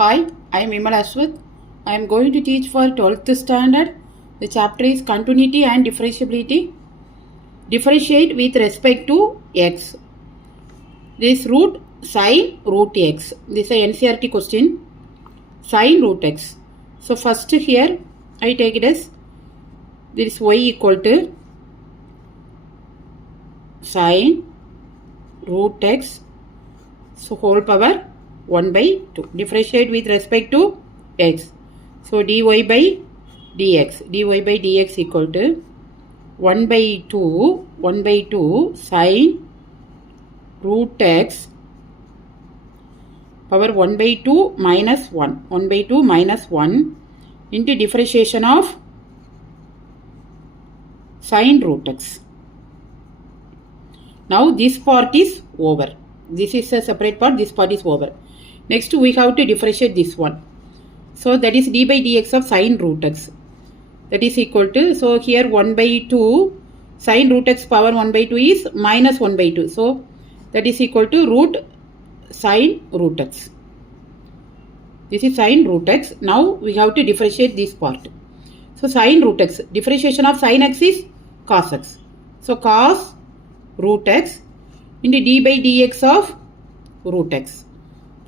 Hi, I am Vimal Ashwath. I am going to teach for 12th standard. The chapter is Continuity and Differentiability. Differentiate with respect to x. This root sin root x. This is a NCERT question. Sin root x. So first here I take it as this y equal to sin root x. So whole power 1 by 2. Differentiate with respect to x. So dy by dx. dy by dx equal to 1 by 2 sin root x power 1 by 2 minus 1. 1 by 2 minus 1 into differentiation of sin root x. Now this part is over. This is a separate part. This part is over. Next we have to differentiate this one. So that is d by dx of sin root x. That is equal to, so here 1 by 2 sin root x power 1 by 2 is minus 1 by 2. So that is equal to root sin root x. This is sin root x. Now we have to differentiate this part. So sin root x. Differentiation of sin x is cos x. So cos root x into d by dx of root x.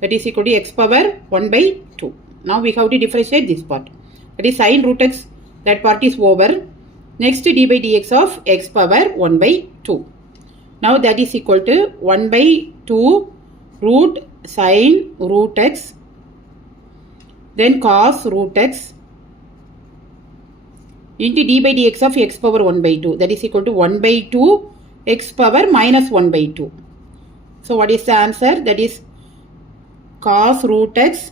That is equal to x power 1 by 2. Now we have to differentiate this part. That is sin root x. That part is over. Next d by dx of x power 1 by 2. Now that is equal to 1 by 2 root sin root x. Then cos root x into d by dx of x power 1 by 2. That is equal to 1 by 2 x power minus 1 by 2. So what is the answer? That is cos root x.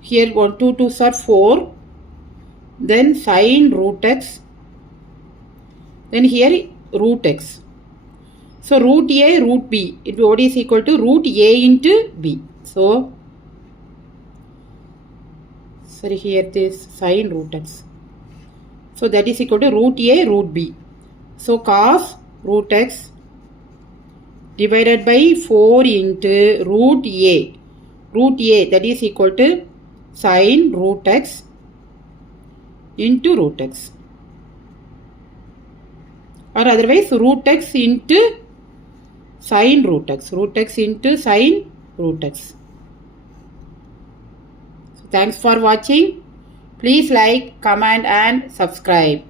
Here 1, 2, 2s are 4. Then sin root x. Then here root x. So root a, root b. What is equal to root a into b. So sorry, here this sin root x. So that is equal to root a, root b. So cos root x divided by 4 into root a. Root a, that is equal to sin root x into root x. Or otherwise root x into sin root x. Root x into sin root x. So thanks for watching. Please like, comment and subscribe.